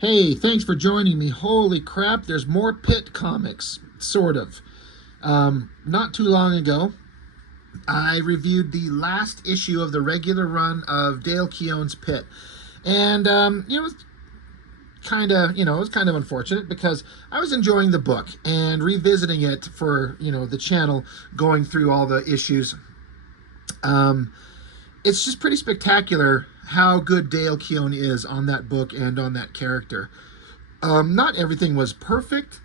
Hey, thanks for joining me. Holy crap, there's more Pitt comics, sort of. Not too long ago, I reviewed the last issue of the regular run of Dale Keown's Pitt. And, it was it was kind of unfortunate because I was enjoying the book and revisiting it for, the channel, going through all the issues. Um, it's just pretty spectacular how good Dale Keown is on that book and on that character. Not everything was perfect,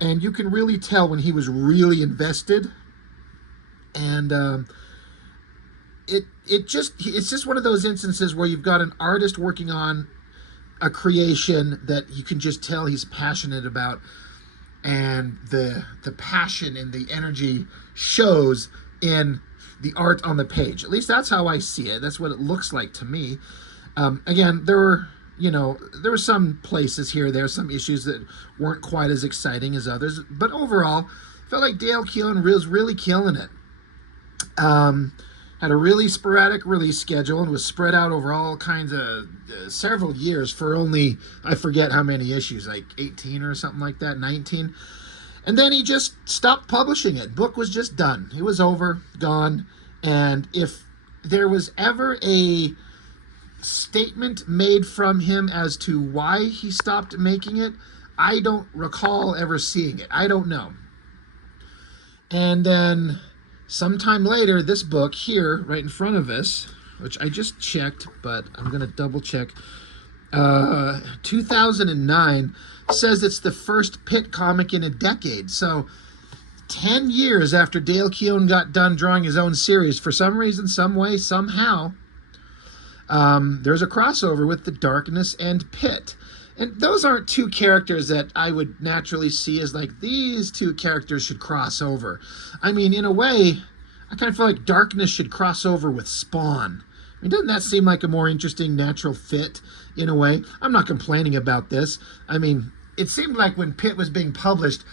and you can really tell when he was really invested. And it's just one of those instances where you've got an artist working on a creation that you can just tell he's passionate about, and the passion and the energy shows in the art on the page. At least that's how I see it. That's what it looks like to me. Again, there were some places here, there some issues that weren't quite as exciting as others, but overall, I felt like Dale Keown was really killing it. Had a really sporadic release schedule and was spread out over all kinds of several years for only, I forget how many issues, like 18 or something like that, 19. And then he just stopped publishing it. Book was just done. It was over, gone. And if there was ever a statement made from him as to why he stopped making it, I don't recall ever seeing it. I don't know. And then sometime later, this book here, right in front of us, which I just checked, but I'm going to double check, 2009, says it's the first Pitt comic in a decade. So 10 years after Dale Keown got done drawing his own series, for some reason, some way, somehow, there's a crossover with the Darkness and Pitt. And those aren't two characters that I would naturally see as like, these two characters should cross over. I mean, in a way, I kind of feel like Darkness should cross over with Spawn. I mean, doesn't that seem like a more interesting natural fit in a way? I'm not complaining about this. I mean, it seemed like when Pitt was being published,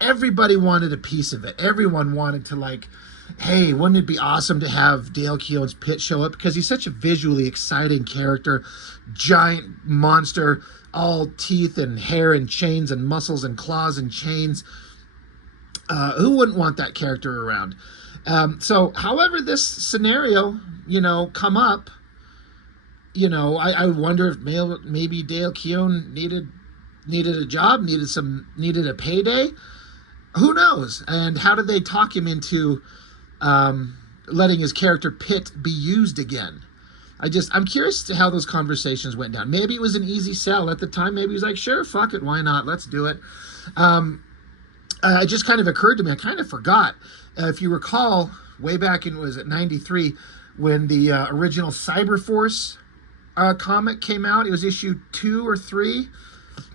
everybody wanted a piece of it. Everyone wanted to, like, hey, wouldn't it be awesome to have Dale Keown's Pitt show up? Because he's such a visually exciting character, giant monster, all teeth and hair and chains and muscles and claws and chains. Who wouldn't want that character around? So however this scenario, come up, I wonder if maybe Dale Keown needed a job, needed a payday. Who knows? And how did they talk him into letting his character Pitt be used again? I'm curious to how those conversations went down. Maybe it was an easy sell at the time. Maybe he was like, sure, fuck it, why not? Let's do it. It just kind of occurred to me. I kind of forgot. If you recall, way back in, was it 93, when the original Cyberforce comic came out, it was issue 2 or 3,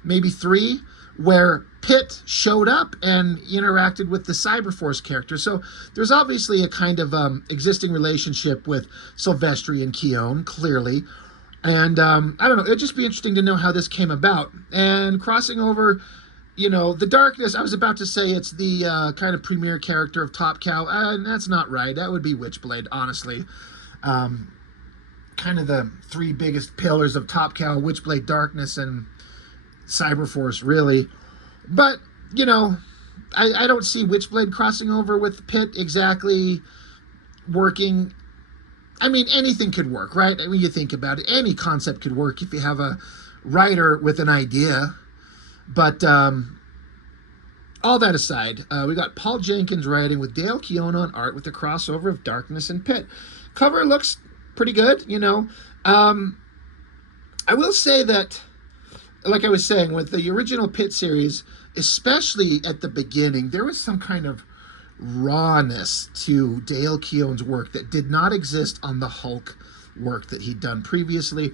maybe 3, where Pitt showed up and interacted with the Cyberforce character. So there's obviously a kind of existing relationship with Silvestri and Keown, clearly. And I don't know, it'd just be interesting to know how this came about. And crossing over, the Darkness, I was about to say it's the kind of premier character of Top Cow. That's not right. That would be Witchblade, honestly. Kind of the 3 biggest pillars of Top Cow, Witchblade, Darkness, and Cyberforce, really. But, I don't see Witchblade crossing over with Pitt exactly working. I mean, anything could work, right? When you think about it, any concept could work if you have a writer with an idea. But all that aside, we got Paul Jenkins writing with Dale Keown on art with the crossover of Darkness and Pitt. Cover looks pretty good, I will say that, like I was saying, with the original Pitt series, especially at the beginning, there was some kind of rawness to Dale Keown's work that did not exist on the Hulk work that he'd done previously,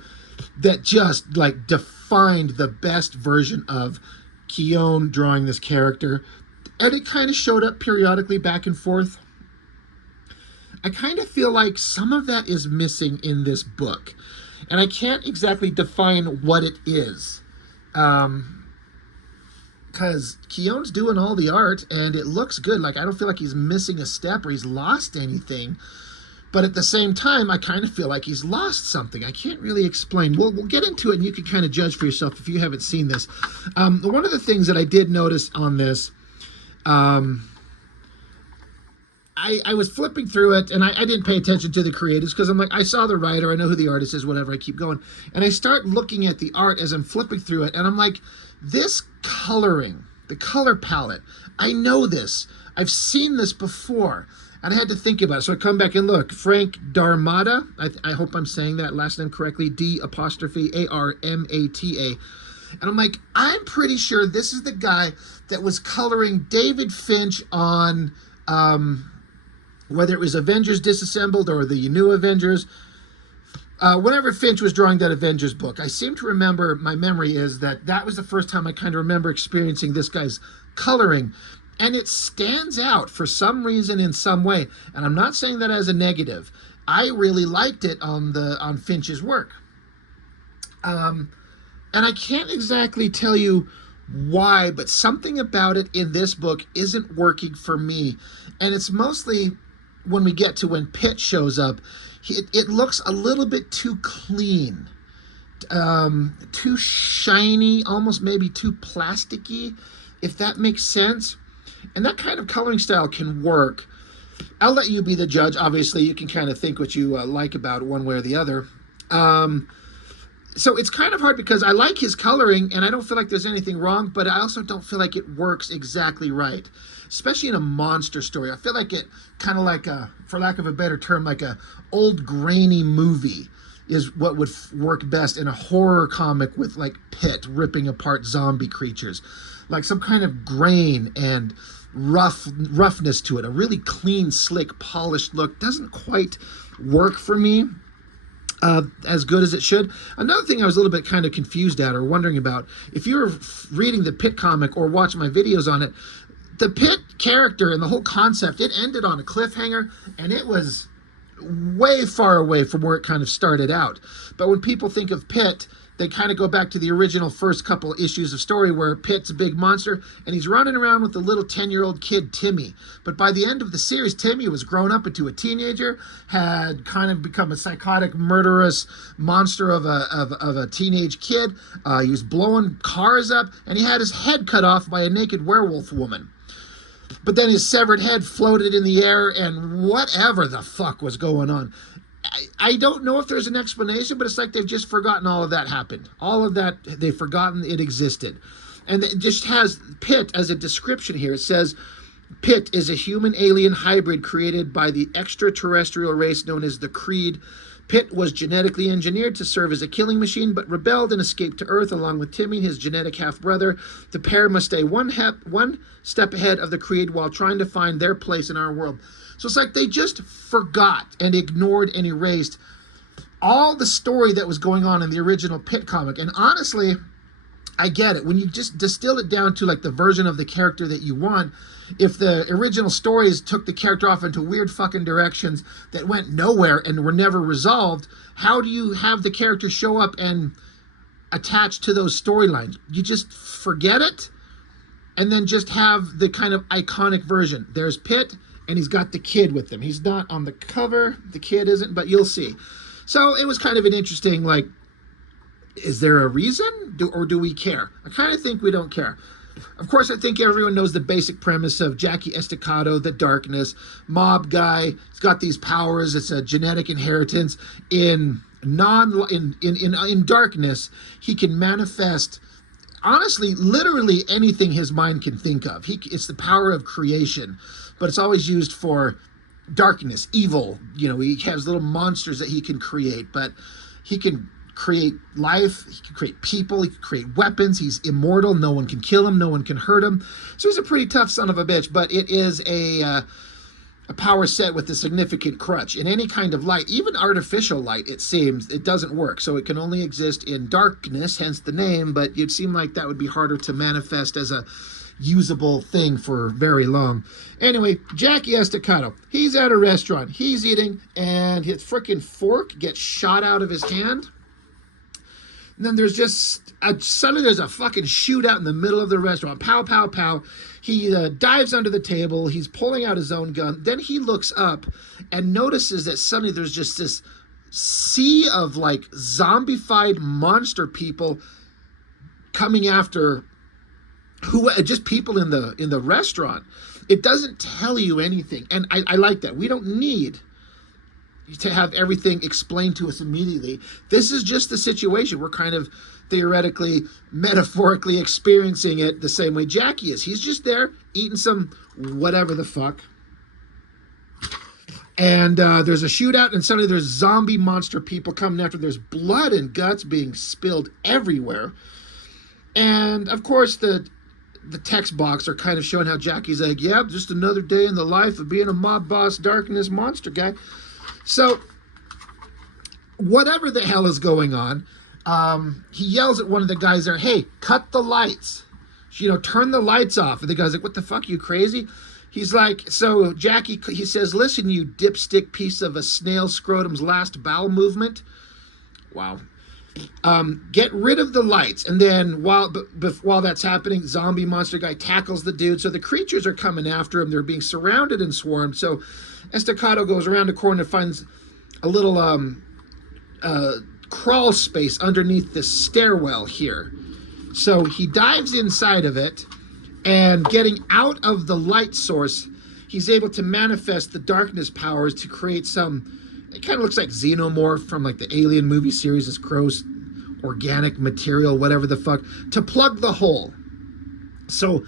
that just like defined the best version of Keown drawing this character. And it kind of showed up periodically back and forth. I kind of feel like some of that is missing in this book. And I can't exactly define what it is. Because Keown's doing all the art and it looks good. Like, I don't feel like he's missing a step or he's lost anything. But at the same time, I kind of feel like he's lost something. I can't really explain. We'll get into it, and you can kind of judge for yourself if you haven't seen this. One of the things that I did notice on this, I was flipping through it, and I didn't pay attention to the creators because I'm like, I saw the writer, I know who the artist is, whatever, I keep going. And I start looking at the art as I'm flipping through it, and I'm like, this coloring, the color palette, I know this. I've seen this before. And I had to think about it. So I come back and look. Frank Darmata. I hope I'm saying that last name correctly. D''Armata. And I'm like, I'm pretty sure this is the guy that was coloring David Finch on whether it was Avengers Disassembled or the New Avengers. Whenever Finch was drawing that Avengers book, I seem to remember, my memory is that was the first time I kind of remember experiencing this guy's coloring. And it stands out for some reason in some way. And I'm not saying that as a negative. I really liked it on Finch's work. And I can't exactly tell you why, but something about it in this book isn't working for me. And it's mostly when we get to when PITT shows up, it looks a little bit too clean, too shiny, almost maybe too plasticky, if that makes sense. And that kind of coloring style can work. I'll let you be the judge. Obviously, you can kind of think what you like about it one way or the other. So it's kind of hard because I like his coloring, and I don't feel like there's anything wrong, but I also don't feel like it works exactly right, especially in a monster story. I feel like it kind of like for lack of a better term, like a old grainy movie is what would work best in a horror comic with like PITT ripping apart zombie creatures. Like some kind of grain and roughness to it. A really clean, slick, polished look doesn't quite work for me as good as it should. Another thing I was a little bit kind of confused at or wondering about, if you were reading the PITT comic or watching my videos on it, the PITT character and the whole concept, it ended on a cliffhanger, and it was way far away from where it kind of started out. But when people think of PITT, they kind of go back to the original first couple issues of story where PITT's a big monster and he's running around with the little 10-year-old kid, Timmy. But by the end of the series, Timmy was grown up into a teenager, had kind of become a psychotic, murderous monster of a teenage kid. He was blowing cars up, and he had his head cut off by a naked werewolf woman. But then his severed head floated in the air, and whatever the fuck was going on. I don't know if there's an explanation, but it's like they've just forgotten all of that happened. All of that, they've forgotten it existed. And it just has PITT as a description here. It says, PITT is a human-alien hybrid created by the extraterrestrial race known as the Creed. PITT was genetically engineered to serve as a killing machine, but rebelled and escaped to Earth along with Timmy, his genetic half-brother. The pair must stay one step ahead of the Creed while trying to find their place in our world. So it's like they just forgot and ignored and erased all the story that was going on in the original PITT comic. And honestly, I get it. When you just distill it down to like the version of the character that you want, if the original stories took the character off into weird fucking directions that went nowhere and were never resolved, how do you have the character show up and attach to those storylines? You just forget it and then just have the kind of iconic version. There's PITT, and he's got the kid with him. He's not on the cover, the kid isn't, but you'll see. So it was kind of an interesting, like, is there a reason, or do we care? I kind of think we don't care. Of course, I think everyone knows the basic premise of Jackie Estacado, the darkness, mob guy. He's got these powers. It's a genetic inheritance. In darkness, he can manifest, honestly, literally anything his mind can think of. It's the power of creation, but it's always used for darkness, evil. You know, he has little monsters that he can create, but he can create life, he can create people, he can create weapons. He's immortal. No one can kill him. No one can hurt him. So he's a pretty tough son of a bitch, but it is a power set with a significant crutch. In any kind of light, even artificial light, it seems, it doesn't work. So it can only exist in darkness, hence the name, but it'd seem like that would be harder to manifest as a usable thing for very long. Anyway, Jackie Estacado, he's at a restaurant, he's eating, and his freaking fork gets shot out of his hand. And then there's just suddenly there's a fucking shootout in the middle of the restaurant. Pow, pow, pow. He dives under the table. He's pulling out his own gun. Then he looks up and notices that suddenly there's just this sea of like zombified monster people coming after just people in the restaurant. It doesn't tell you anything, and I like that. We don't need to have everything explained to us immediately. This is just the situation. We're kind of theoretically, metaphorically experiencing it the same way Jackie is. He's just there eating some whatever the fuck. And there's a shootout, and suddenly there's zombie monster people coming after. There's blood and guts being spilled everywhere. And, of course, the text box are kind of showing how Jackie's like, yep, just another day in the life of being a mob boss, darkness monster guy. So, whatever the hell is going on, he yells at one of the guys there, hey, cut the lights. Turn the lights off. And the guy's like, what the fuck, you crazy? He's like, so Jackie, he says, listen, you dipstick piece of a snail scrotum's last bowel movement. Wow. Get rid of the lights. And then while that's happening, zombie monster guy tackles the dude. So the creatures are coming after him. They're being surrounded and swarmed. So Estacado goes around the corner and finds a little crawl space underneath the stairwell here. So he dives inside of it, and getting out of the light source, he's able to manifest the darkness powers to create some, it kind of looks like xenomorph from like the Alien movie series, this gross organic material, whatever the fuck, to plug the hole. So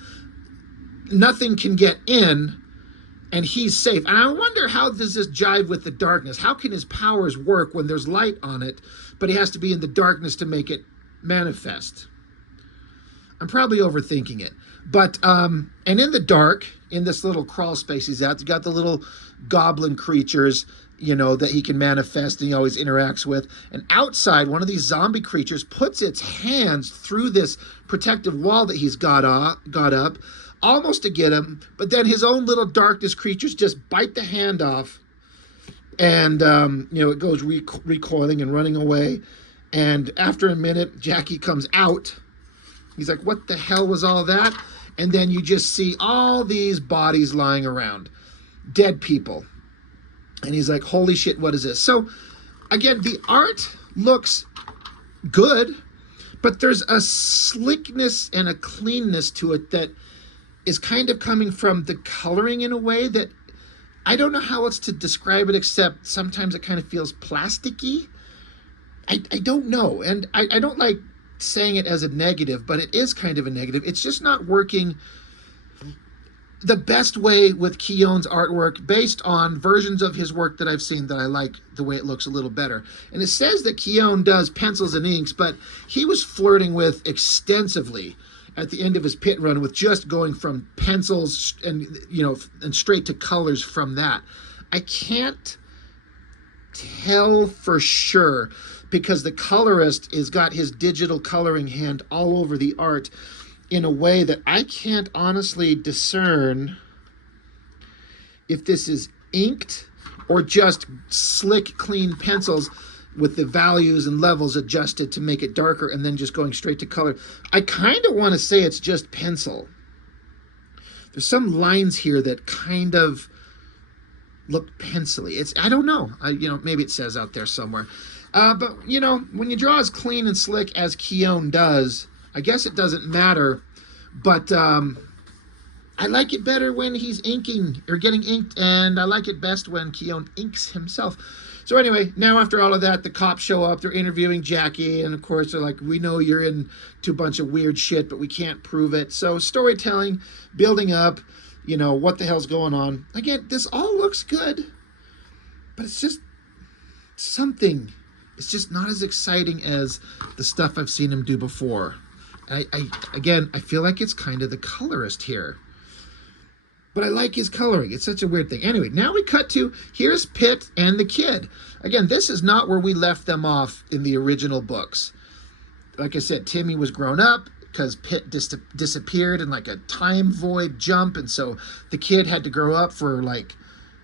nothing can get in, and he's safe. And I wonder, how does this jive with the darkness? How can his powers work when there's light on it, but he has to be in the darkness to make it manifest? I'm probably overthinking it. But, and in the dark, in this little crawl space he's at, he's got the little goblin creatures, that he can manifest and he always interacts with. And outside, one of these zombie creatures puts its hands through this protective wall that he's got up, almost to get him, but then his own little darkness creatures just bite the hand off. And, it goes recoiling and running away. And after a minute, Jackie comes out. He's like, what the hell was all that? And then you just see all these bodies lying around. Dead people. And he's like, holy shit, what is this? So, again, the art looks good, but there's a slickness and a cleanness to it that is kind of coming from the coloring in a way that I don't know how else to describe it, except sometimes it kind of feels plasticky. I don't know. And I don't like saying it as a negative, but it is kind of a negative. It's just not working the best way with Keown's artwork, based on versions of his work that I've seen that I like the way it looks a little better. And it says that Keown does pencils and inks, but he was flirting with extensively at the end of his PITT run with just going from pencils and straight to colors from that. I can't tell for sure, because the colorist has got his digital coloring hand all over the art in a way that I can't honestly discern if this is inked or just slick, clean pencils with the values and levels adjusted to make it darker and then just going straight to color. I kind of want to say it's just pencil. There's some lines here that kind of look pencil-y. I don't know. Maybe it says out there somewhere. But, when you draw as clean and slick as Keown does, I guess it doesn't matter. But I like it better when he's inking or getting inked, and I like it best when Keown inks himself. So anyway, now after all of that, the cops show up. They're interviewing Jackie, and of course they're like, we know you're into a bunch of weird shit, but we can't prove it. So storytelling, building up, what the hell's going on. Again, this all looks good, but it's just something. It's just not as exciting as the stuff I've seen him do before. I feel like it's kind of the colorist here. But I like his coloring. It's such a weird thing. Anyway, now we cut to, here's PITT and the kid. Again, this is not where we left them off in the original books. Like I said, Timmy was grown up because PITT disappeared in like a time void jump. And so the kid had to grow up for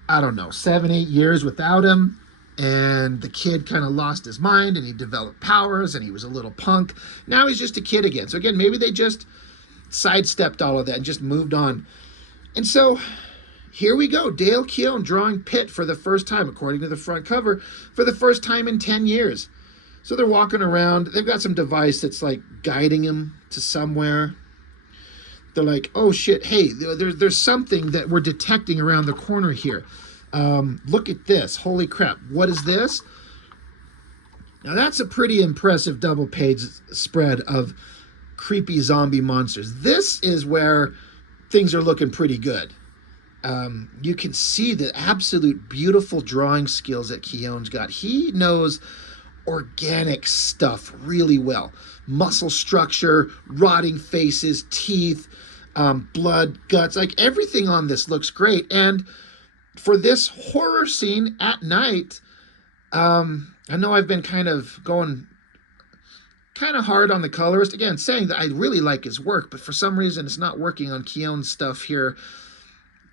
7-8 years without him. And the kid kind of lost his mind, and he developed powers, and he was a little punk. Now he's just a kid again. So again, maybe they just sidestepped all of that and just moved on. And so here we go. Dale Keown drawing PITT for the first time, according to the front cover, for the first time in 10 years. So they're walking around. They've got some device that's like guiding him to somewhere. They're like, oh shit, hey, there's something that we're detecting around the corner here. Look at this. Holy crap. What is this? Now that's a pretty impressive double page spread of creepy zombie monsters. This is where things are looking pretty good. You can see the absolute beautiful drawing skills that Keown's got. He knows organic stuff really well. Muscle structure, rotting faces, teeth, blood, guts, like everything on this looks great. And for this horror scene at night, I know I've been kind of going kind of hard on the colorist. Again, saying that I really like his work, but for some reason it's not working on Keown's stuff here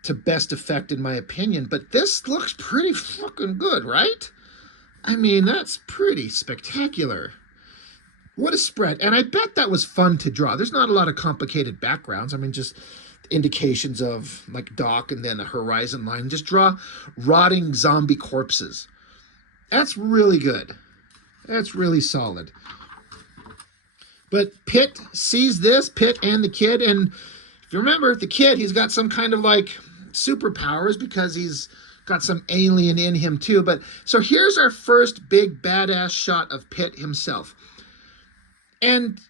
to best effect, in my opinion. But this looks pretty fucking good, right? I mean, that's pretty spectacular. What a spread. And I bet that was fun to draw. There's not a lot of complicated backgrounds. I mean, just indications of like Doc and then a horizon line. Just draw rotting zombie corpses. That's really good. That's really solid. But PITT sees this, PITT and the kid, and if you remember, the kid, he's got some kind of like superpowers because he's got some alien in him too. But so here's our first big badass shot of PITT himself. And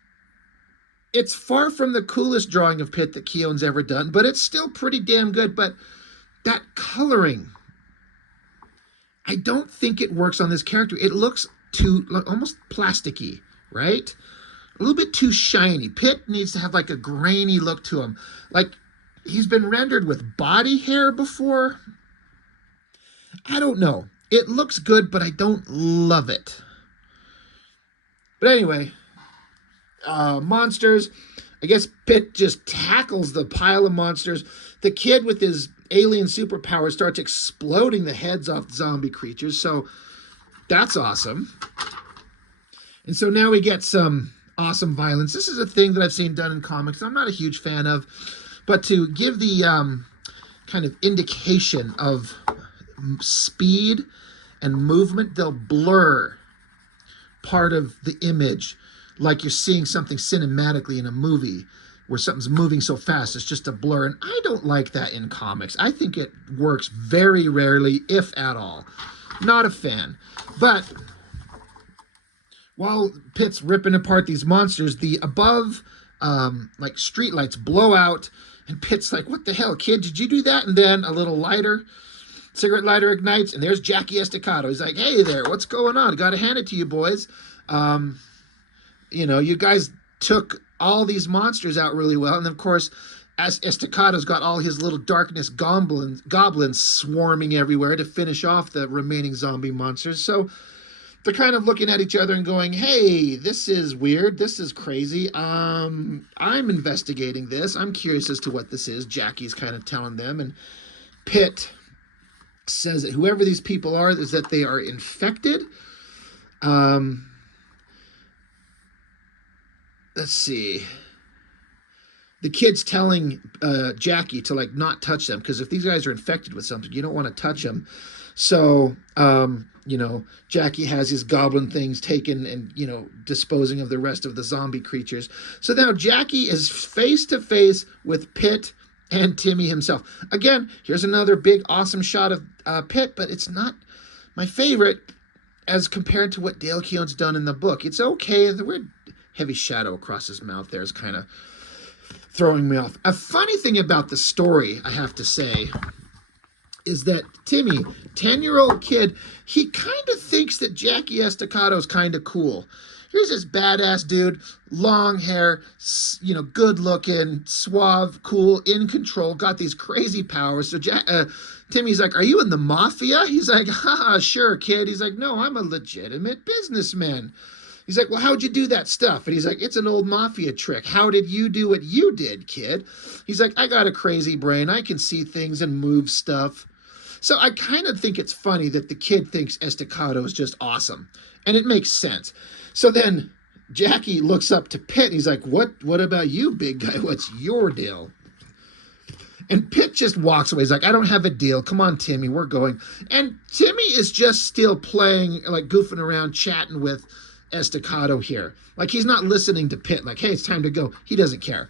it's far from the coolest drawing of PITT that Keown's ever done, but it's still pretty damn good. But that coloring, I don't think it works on this character. It looks too, like, almost plasticky, right? A little bit too shiny. PITT needs to have like a grainy look to him. Like he's been rendered with body hair before. I don't know. It looks good, but I don't love it. But anyway, monsters. I guess PITT just tackles the pile of monsters. The kid with his alien superpower starts exploding the heads off zombie creatures. So that's awesome. And so now we get some awesome violence. This is a thing that I've seen done in comics I'm not a huge fan of, but to give the kind of indication of speed and movement, they'll blur part of the image like you're seeing something cinematically in a movie where something's moving so fast it's just a blur. And I don't like that in comics. I think it works very rarely, if at all. Not a fan. But while PITT's ripping apart these monsters, the above like streetlights blow out, and PITT's like, what the hell, kid, did you do that? And then a little lighter, cigarette lighter ignites, and there's Jackie Estacado. He's like, hey there, what's going on? Gotta hand it to you, boys. You know, you guys took all these monsters out really well. And of course, as Estacado's got all his little darkness goblins swarming everywhere to finish off the remaining zombie monsters. So they're kind of looking at each other and going, hey, this is weird. This is crazy. I'm investigating this. I'm curious as to what this is. Jackie's kind of telling them. And PITT says that whoever these people are, is that they are infected. Let's see. The kid's telling Jackie to like not touch them, because if these guys are infected with something, you don't want to touch them. So, you know, Jackie has his goblin things taken and, you know, disposing of the rest of the zombie creatures. So now Jackie is face to face with PITT and Timmy himself. Again, here's another big, awesome shot of PITT, but it's not my favorite as compared to what Dale Keown's done in the book. It's okay. The weird heavy shadow across his mouth there is kind of throwing me off. A funny thing about the story, I have to say, is that Timmy, 10-year-old kid, he kind of thinks that Jackie Estacado's kind of cool. Here's this badass dude, long hair, you know, good looking, suave, cool, in control, got these crazy powers. So Timmy's like, are you in the mafia? He's like, haha, sure, kid. He's like, no, I'm a legitimate businessman. He's like, well, how'd you do that stuff? And he's like, it's an old mafia trick. How did you do what you did, kid? He's like, I got a crazy brain. I can see things and move stuff. So I kind of think it's funny that the kid thinks Estacado is just awesome. And it makes sense. So then Jackie looks up to PITT. And he's like, what about you, big guy? What's your deal? And PITT just walks away. He's like, I don't have a deal. Come on, Timmy, we're going. And Timmy is just still playing, like goofing around, chatting with Estacado here. Like he's not listening to PITT. Like, hey, it's time to go. He doesn't care.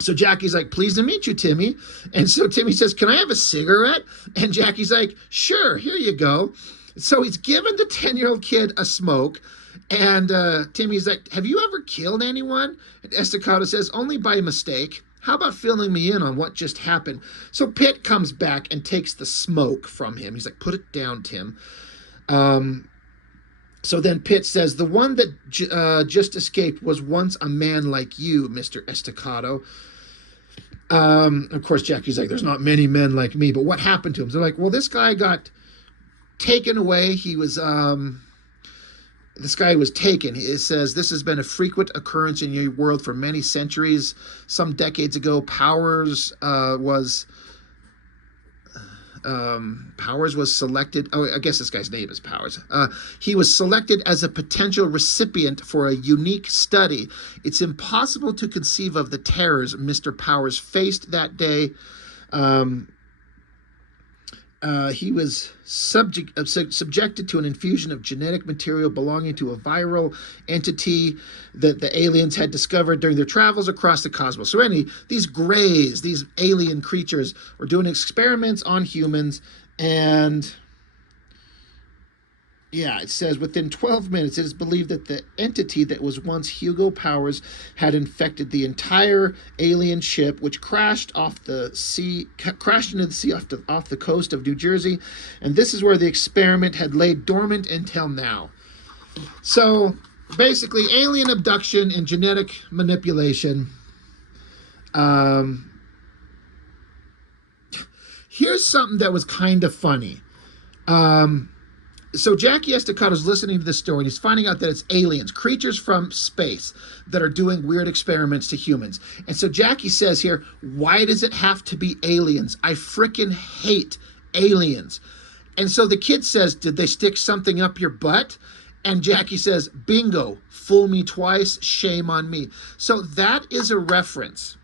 So Jackie's like, pleased to meet you, Timmy. And so Timmy says, can I have a cigarette? And Jackie's like, sure, here you go. So he's given the 10-year-old kid a smoke. And Timmy's like, have you ever killed anyone? And Estacado says, only by mistake. How about filling me in on what just happened? So PITT comes back and takes the smoke from him. He's like, put it down, Tim. So then PITT says, the one that just escaped was once a man like you, Mr. Estacado. Of course, Jackie's like, there's not many men like me, but what happened to him? So they're like, well, this guy got taken away. He was, this guy was taken. It says, this has been a frequent occurrence in your world for many centuries. Some decades ago, Powers was selected. Oh, I guess this guy's name is Powers. He was selected as a potential recipient for a unique study. It's impossible to conceive of the terrors Mr. Powers faced that day. He was subjected to an infusion of genetic material belonging to a viral entity that the aliens had discovered during their travels across the cosmos. So these greys, these alien creatures, were doing experiments on humans, and yeah, it says within 12 minutes, it is believed that the entity that was once Hugo Powers had infected the entire alien ship, which crashed into the sea off the coast of New Jersey. And this is where the experiment had laid dormant until now. So basically, alien abduction and genetic manipulation. Here's something that was kind of funny. So Jackie Estacado is listening to this story, and he's finding out that it's aliens, creatures from space, that are doing weird experiments to humans. And so Jackie says here, why does it have to be aliens? I frickin' hate aliens. And so the kid says, did they stick something up your butt? And Jackie says, bingo, fool me twice, shame on me. So that is a reference.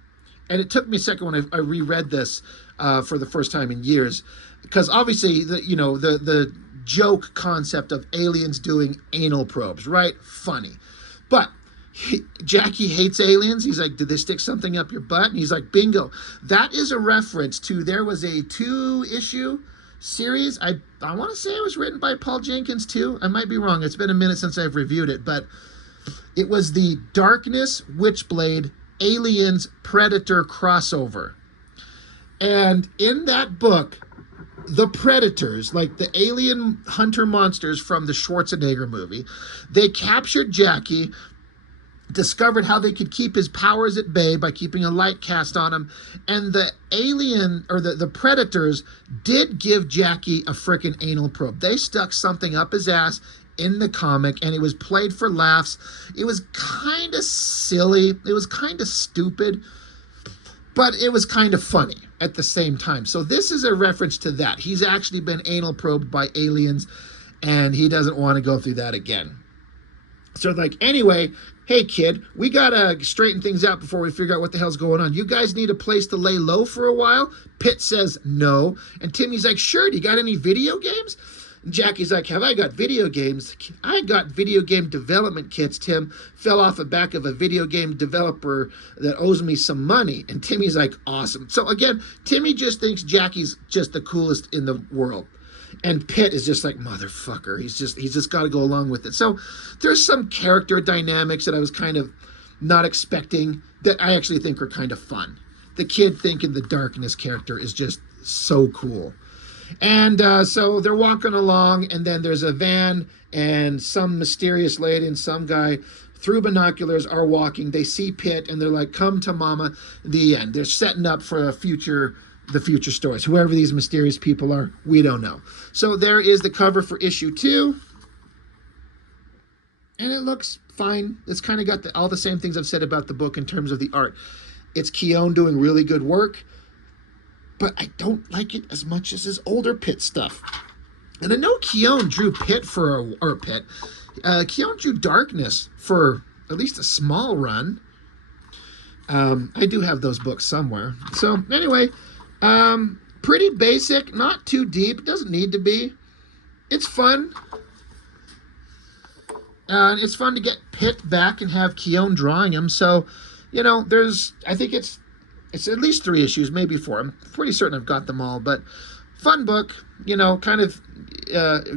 And it took me a second when I reread this for the first time in years, because obviously the joke concept of aliens doing anal probes, right? Funny. But Jackie hates aliens. He's like, did they stick something up your butt? And he's like, bingo. That is a reference to, there was a 2-issue series. I want to say it was written by Paul Jenkins too. I might be wrong. It's been a minute since I've reviewed it, but it was the Darkness Witchblade Aliens Predator crossover. And in that book, the Predators, like the alien hunter monsters from the Schwarzenegger movie, they captured Jackie, discovered how they could keep his powers at bay by keeping a light cast on him, and the alien, or the Predators, did give Jackie a frickin' anal probe. They stuck something up his ass in the comic, and it was played for laughs. It was kind of silly. It was kind of stupid, but it was kind of funny at the same time. So this is a reference to that. He's actually been anal probed by aliens, and he doesn't want to go through that again. So like, anyway, hey kid, we gotta straighten things out before we figure out what the hell's going on. You guys need a place to lay low for a while? PITT says no. And Timmy's like, sure, do you got any video games? And Jackie's like, have I got video games? I got video game development kits, Tim. Fell off the back of a video game developer that owes me some money. And Timmy's like, awesome. So again, Timmy just thinks Jackie's just the coolest in the world. And PITT is just like, motherfucker. He's just got to go along with it. So there's some character dynamics that I was kind of not expecting that I actually think are kind of fun. The kid thinking the Darkness character is just so cool. And so they're walking along, and then there's a van, and some mysterious lady and some guy through binoculars are walking. They see PITT, and they're like, come to mama. The end. They're setting up for the future stories. Whoever these mysterious people are, we don't know. So there is the cover for issue 2. And it looks fine. It's kind of got all the same things I've said about the book in terms of the art. It's Keown doing really good work. but I don't like it as much as his older PITT stuff. And I know Keown drew PITT Keown drew Darkness for at least a small run. I do have those books somewhere. So anyway, pretty basic, not too deep. It doesn't need to be. It's fun. And it's fun to get PITT back and have Keown drawing him. So, you know, I think it's at least 3 issues, maybe 4. I'm pretty certain I've got them all. But fun book, you know, kind of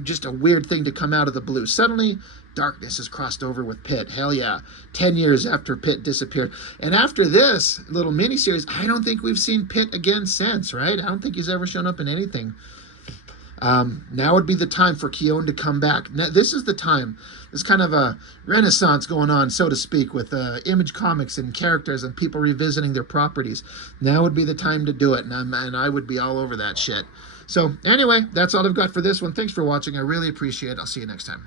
just a weird thing to come out of the blue. Suddenly, Darkness has crossed over with PITT. Hell yeah. 10 years after PITT disappeared. And after this little miniseries, I don't think we've seen PITT again since, right? I don't think he's ever shown up in anything. Now would be the time for Keown to come back. Now, this is the time. There's kind of a renaissance going on, so to speak, with Image Comics and characters and people revisiting their properties. Now would be the time to do it, and I would be all over that shit. So anyway, that's all I've got for this one. Thanks for watching. I really appreciate it. I'll see you next time.